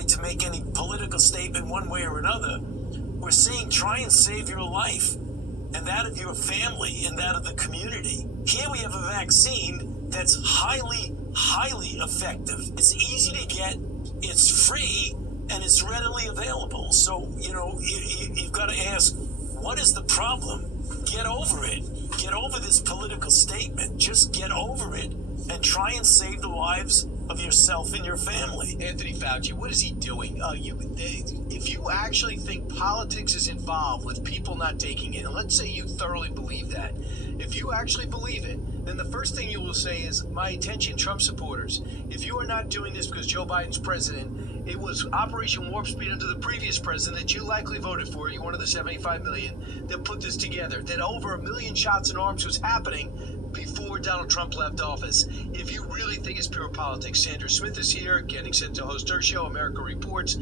to make any political statement one way or another. We're saying try and save your life and that of your family and that of the community. Here we have a vaccine that's highly, highly effective. It's easy to get, it's free, and it's readily available. So, you've got to ask, what is the problem? Get over it. Get over this political statement. Just get over it and try and save the lives of yourself and your family. Anthony Fauci, what is he doing? If you actually think politics is involved with people not taking it, and let's say you thoroughly believe that, if you actually believe it, then the first thing you will say is, my attention, Trump supporters, if you are not doing this because Joe Biden's president, it was Operation Warp Speed under the previous president that you likely voted for, you're one of the 75 million, that put this together, that over 1 million shots in arms was happening before Donald Trump left office. If you really think it's pure politics, Sandra Smith is here, getting set to host her show, America Reports,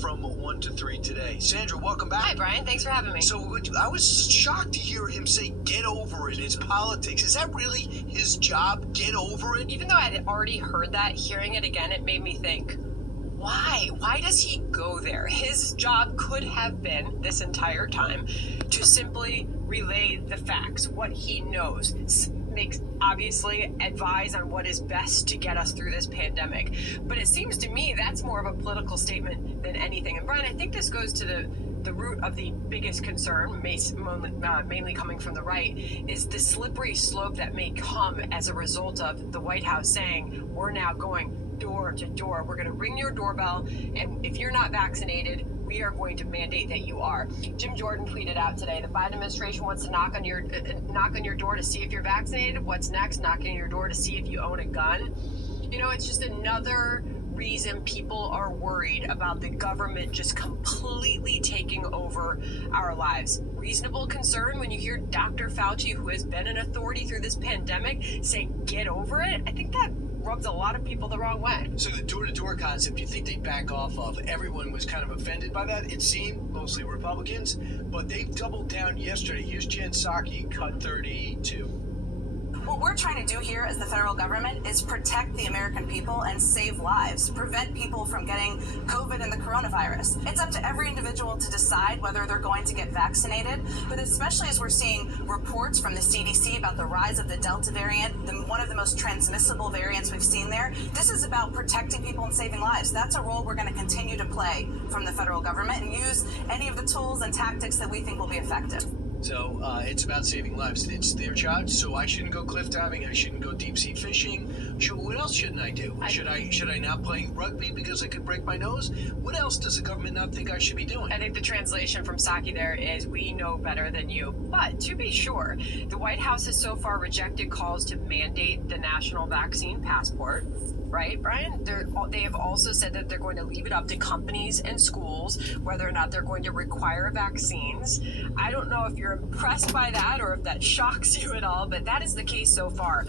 from 1 to 3 today. Sandra, welcome back. Hi, Brian. Thanks for having me. So I was shocked to hear him say, get over it. It's politics. Is that really his job? Get over it? Even though I had already heard that, hearing it again, it made me think, why? Why does he go there? His job could have been, this entire time, to simply relay the facts, what he knows, obviously advise on what is best to get us through this pandemic. But it seems to me that's more of a political statement than anything. And Brian, I think this goes to the root of the biggest concern, mainly coming from the right, is the slippery slope that may come as a result of the White House saying, we're now going door to door. We're going to ring your doorbell, and if you're not vaccinated, we are going to mandate that you are. Jim Jordan tweeted out today, the Biden administration wants to knock on your door to see if you're vaccinated. What's next? Knocking on your door to see if you own a gun. It's just another reason people are worried about the government just completely taking over our lives. Reasonable concern when you hear Dr. Fauci, who has been an authority through this pandemic, say, get over it. I think that rubs a lot of people the wrong way. So the door-to-door concept, you think they back off of? Everyone was kind of offended by that, it seemed, mostly Republicans, but they've doubled down yesterday. Here's Jen Psaki, cut 32. What we're trying to do here as the federal government is protect the American people and save lives, prevent people from getting COVID and the coronavirus. It's up to every individual to decide whether they're going to get vaccinated, but especially as we're seeing reports from the CDC about the rise of the Delta variant, one of the most transmissible variants we've seen there, this is about protecting people and saving lives. That's a role we're going to continue to play from the federal government and use any of the tools and tactics that we think will be effective. So it's about saving lives. It's their job. So I shouldn't go cliff diving. I shouldn't go deep sea fishing. What else shouldn't I do? Should I not play rugby because I could break my nose? What else does the government not think I should be doing? I think the translation from Psaki there is, we know better than you. But to be sure, the White House has so far rejected calls to mandate the national vaccine passport. Right, Brian? They have also said that they're going to leave it up to companies and schools whether or not they're going to require vaccines. I don't know if you're impressed by that or if that shocks you at all, but that is the case so far.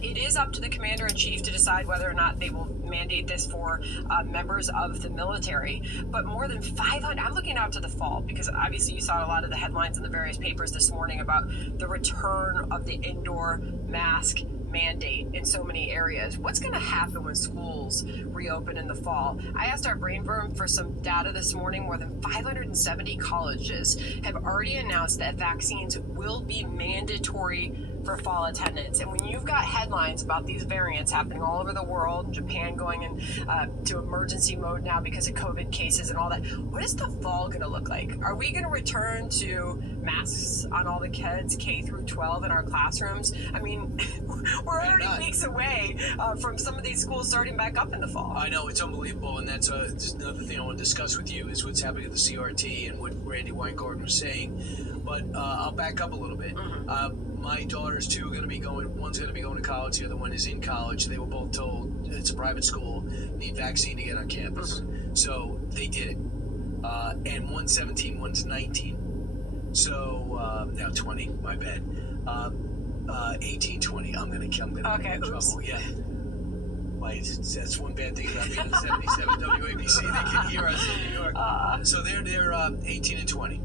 It is up to the commander-in-chief to decide whether or not they will mandate this for members of the military. But more than 500, I'm looking out to the fall, because obviously you saw a lot of the headlines in the various papers this morning about the return of the indoor mask mandate in so many areas. What's going to happen when schools reopen in the fall? I asked our brain firm for some data this morning. More than 570 colleges have already announced that vaccines will be mandatory for fall attendance. And when you've got headlines about these variants happening all over the world, Japan going into emergency mode now because of COVID cases and all that, what is the fall going to look like? Are we going to return to masks on all the kids K through 12 in our classrooms? I mean, we're already weeks away from some of these schools starting back up in the fall. I know, it's unbelievable, and that's just another thing I want to discuss with you is what's happening at the CRT and what Randy Weingarten was saying. But I'll back up a little bit. My daughters, two, are going to be going, one's going to be going to college, the other one is in college. They were both told it's a private school, need vaccine to get on campus. So they did it. And one's 17, one's 19. So now 20, my bad. 18, 20. I'm going to get in trouble. Yeah. That's one bad thing about being on 77 WABC. They can hear us in New York. So they're 18 and 20.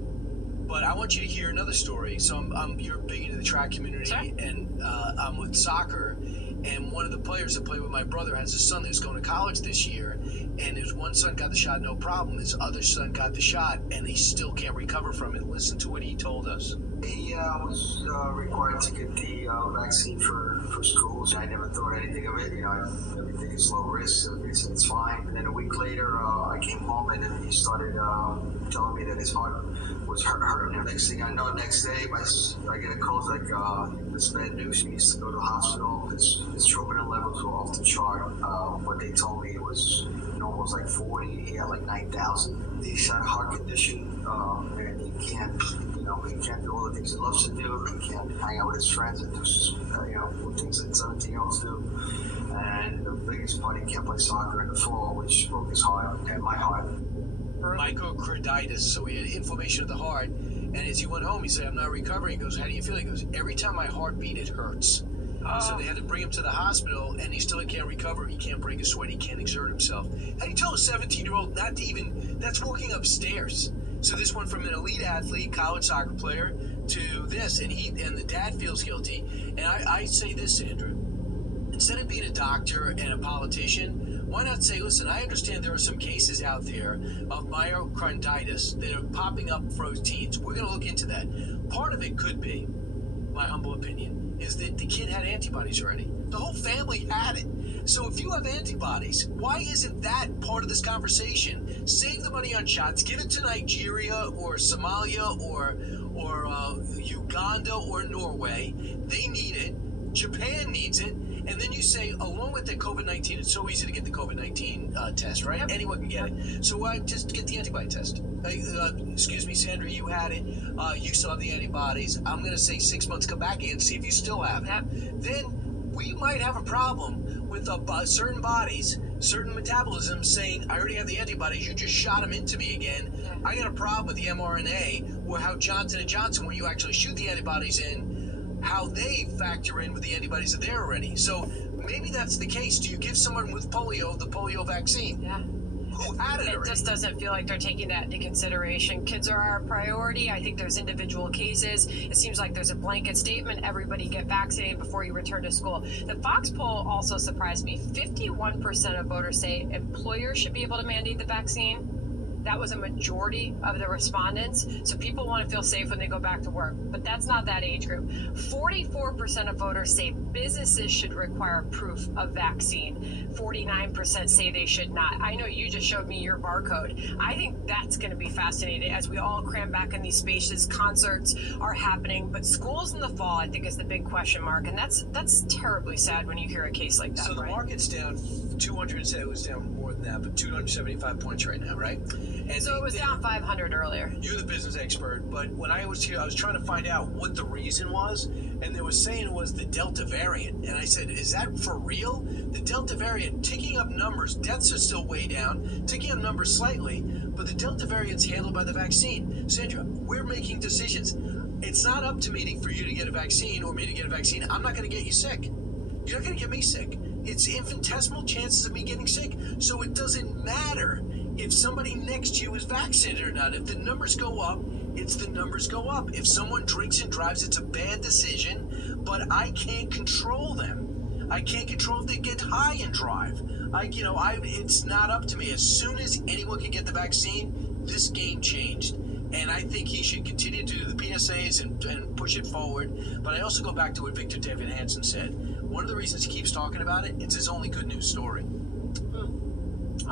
But I want you to hear another story. So you're big into the track community, and I'm with soccer. And one of the players that played with my brother has a son that's going to college this year. and his one son got the shot, no problem. His other son got the shot, and he still can't recover from it. Listen to what he told us. He was required to get the vaccine for schools. I never thought anything of it. Everything is low risk, so it's fine. And then a week later, I came home, and then he started telling me that his heart was hurting him. Next thing I know, next day, I get a call like, this bad news. He needs to go to the hospital. His troponin levels were off the chart. What they told me was normal was like 40. He had like 9,000. He's had a heart condition, and he can't do all the things he loves to do. He can't hang out with his friends and do, things that 17-year-olds do. And the biggest part, he can't play soccer in the fall, which broke his heart and my heart. Myocarditis, so he had inflammation of the heart. And as he went home, he said, I'm not recovering. He goes, how do you feel? He goes, every time my heart beat, it hurts. So they had to bring him to the hospital, and he still can't recover. He can't break a sweat. He can't exert himself. How do you tell a 17-year-old not to even, that's walking upstairs. So this went from an elite athlete, college soccer player, to this, and the dad feels guilty. And I say this, Sandra, instead of being a doctor and a politician, why not say, listen, I understand there are some cases out there of myocarditis that are popping up for teens. We're going to look into that. Part of it could be, my humble opinion, is that the kid had antibodies already. The whole family had it. So if you have antibodies, why isn't that part of this conversation? Save the money on shots. Give it to Nigeria or Somalia or Uganda or Norway. They need it. Japan needs it. And then you say, along with the COVID-19, it's so easy to get the COVID-19 test, right? Yep. Anyone can get it. So just get the antibody test. Excuse me, Sandra, you had it. You still have the antibodies. I'm going to say 6 months, come back again, see if you still have it. Yep. Then we might have a problem with certain bodies, certain metabolisms saying, I already have the antibodies, you just shot them into me again. Yeah. I got a problem with the mRNA, or how Johnson & Johnson, when you actually shoot the antibodies in, how they factor in with the antibodies that they're already. So maybe that's the case. Do you give someone with polio the polio vaccine? Yeah. Who had it already? Just doesn't feel like they're taking that into consideration. Kids are our priority. I think there's individual cases. It seems like there's a blanket statement, everybody get vaccinated before you return to school. The Fox poll also surprised me. 51% of voters say employers should be able to mandate the vaccine. That was a majority of the respondents. So people want to feel safe when they go back to work. But that's not that age group. 44% of voters say businesses should require proof of vaccine. 49% say they should not. I know you just showed me your barcode. I think that's going to be fascinating as we all cram back in these spaces. Concerts are happening, but schools in the fall, I think, is the big question mark. And that's terribly sad when you hear a case like that. So the market's down 200, say it was down more than that, but 275 points right now, right? And so it was down 500 earlier. You're the business expert, but when I was here, I was trying to find out what the reason was, and they were saying it was the Delta variant. And I said, is that for real? The Delta variant, ticking up numbers, deaths are still way down, ticking up numbers slightly, but the Delta variant's handled by the vaccine. Sandra, we're making decisions. It's not up to me for you to get a vaccine or me to get a vaccine. I'm not going to get you sick. You're not going to get me sick. It's infinitesimal chances of me getting sick, so it doesn't matter if somebody next to you is vaccinated or not. If the numbers go up, it's the numbers go up. If someone drinks and drives, it's a bad decision, but I can't control them. I can't control if they get high and drive. It's not up to me. As soon as anyone can get the vaccine, this game changed. And I think he should continue to do the PSAs and push it forward. But I also go back to what Victor David Hansen said. One of the reasons he keeps talking about it, it's his only good news story.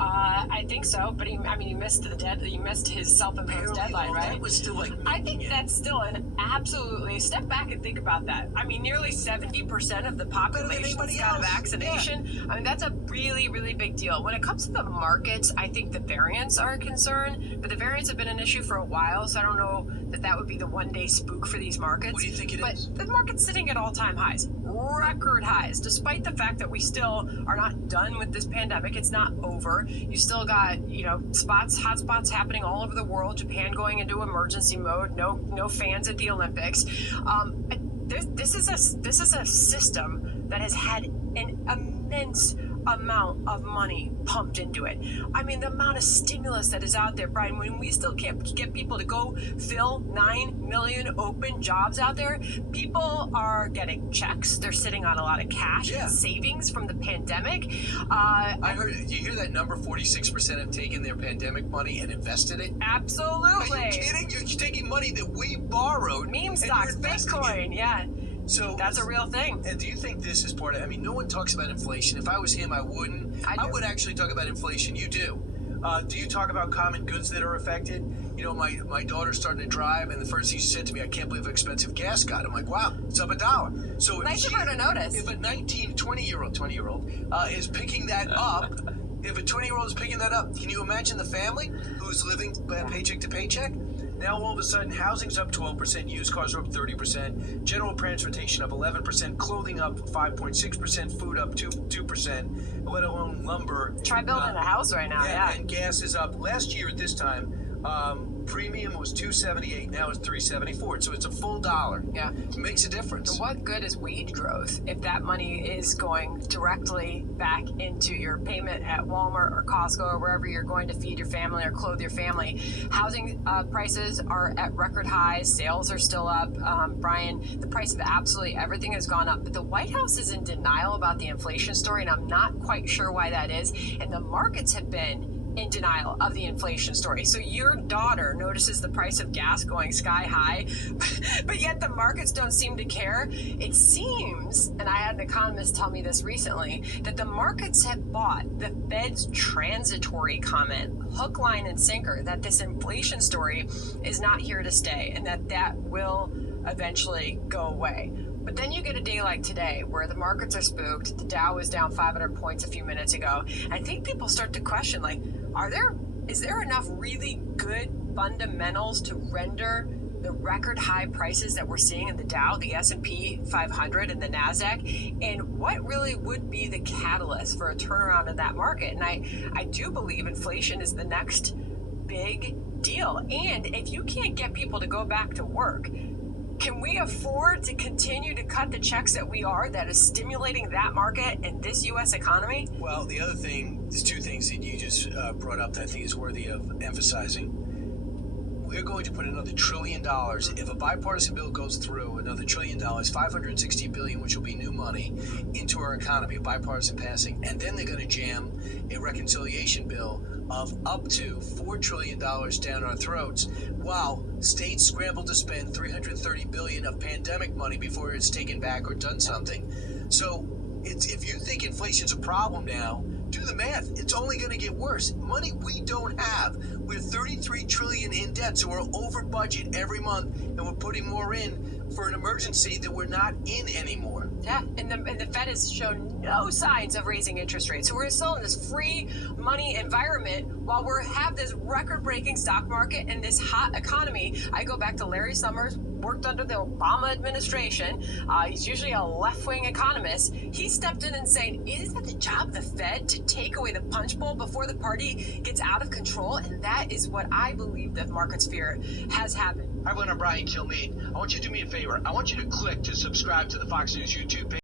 I think so, but he missed he missed his self-imposed deadline, right? That was still like. I think that's still an absolutely step back and think about that. I mean, nearly 70% of the population got a vaccination. Yeah. I mean, that's a really, really big deal. When it comes to the markets, I think the variants are a concern, but the variants have been an issue for a while, so I don't know that would be the one-day spook for these markets. What do you think it is? But the market's sitting at all-time highs, record highs, despite the fact that we still are not done with this pandemic. It's not over. You still got, hot spots happening all over the world. Japan going into emergency mode. No fans at the Olympics. This is a system that has had an immense amount of money pumped into it. I mean, the amount of stimulus that is out there, Brian, when we still can't get people to go fill 9 million open jobs out there, people are getting checks. They're sitting on a lot of cash and savings from the pandemic. I heard, you hear that number, 46% have taken their pandemic money and invested it? Absolutely. Are you kidding? You're taking money that we borrowed. Meme stocks, Bitcoin, yeah. So that's a real thing. And do you think this is part of, I mean, no one talks about inflation. If I was him, I wouldn't. I would actually talk about inflation. You do. Do you talk about common goods that are affected? You know, my daughter's starting to drive, and the first thing she said to me, I can't believe how expensive gas got. I'm like, wow, it's up $1. So nice of her to notice. If a 20-year-old is picking that up, if a 20-year-old is picking that up, can you imagine the family who's living paycheck to paycheck? Now, all of a sudden, housing's up 12%, used cars are up 30%, general transportation up 11%, clothing up 5.6%, food up 2%, let alone lumber. Try building a house right now, yeah. And gas is up. Last year at this time, premium was $2.78. Now it's $3.74. So it's a full $1. Yeah, it makes a difference. What good is wage growth if that money is going directly back into your payment at Walmart or Costco or wherever you're going to feed your family or clothe your family? Housing prices are at record highs. Sales are still up. Brian, the price of absolutely everything has gone up. But the White House is in denial about the inflation story, and I'm not quite sure why that is. And the markets have been in denial of the inflation story. So your daughter notices the price of gas going sky high, but yet the markets don't seem to care. It seems, and I had an economist tell me this recently, that the markets have bought the Fed's transitory comment, hook, line, and sinker, that this inflation story is not here to stay and that will eventually go away. But then you get a day like today where the markets are spooked. The Dow was down 500 points a few minutes ago. I think people start to question, like, is there enough really good fundamentals to render the record high prices that we're seeing in the Dow, the S&P 500, and the NASDAQ? And what really would be the catalyst for a turnaround in that market? And I do believe inflation is the next big deal. And if you can't get people to go back to work, can we afford to continue to cut the checks that is stimulating that market and this U.S. economy? Well, the other thing, there's two things that you just brought up that I think is worthy of emphasizing. We're going to put another $1 trillion, if a bipartisan bill goes through, another $1 trillion, $560 billion, which will be new money, into our economy, a bipartisan passing. And then they're going to jam a reconciliation bill of up to $4 trillion down our throats, while states scramble to spend $330 billion of pandemic money before it's taken back or done something. So if you think inflation's a problem now, do the math. It's only going to get worse. Money we don't have. We're $33 trillion in debt, so we're over budget every month, and we're putting more in for an emergency that we're not in anymore. Yeah, and the Fed has shown no signs of raising interest rates. So we're still in this free money environment while we have this record-breaking stock market and this hot economy. I go back to Larry Summers, worked under the Obama administration. He's usually a left-wing economist. He stepped in and saying, isn't it the job of the Fed to take away the punch bowl before the party gets out of control? And that is what I believe the market's fear has happened. Hi, everyone. I'm Brian Kilmeade. I want you to do me a favor. I want you to click to subscribe to the Fox News YouTube page.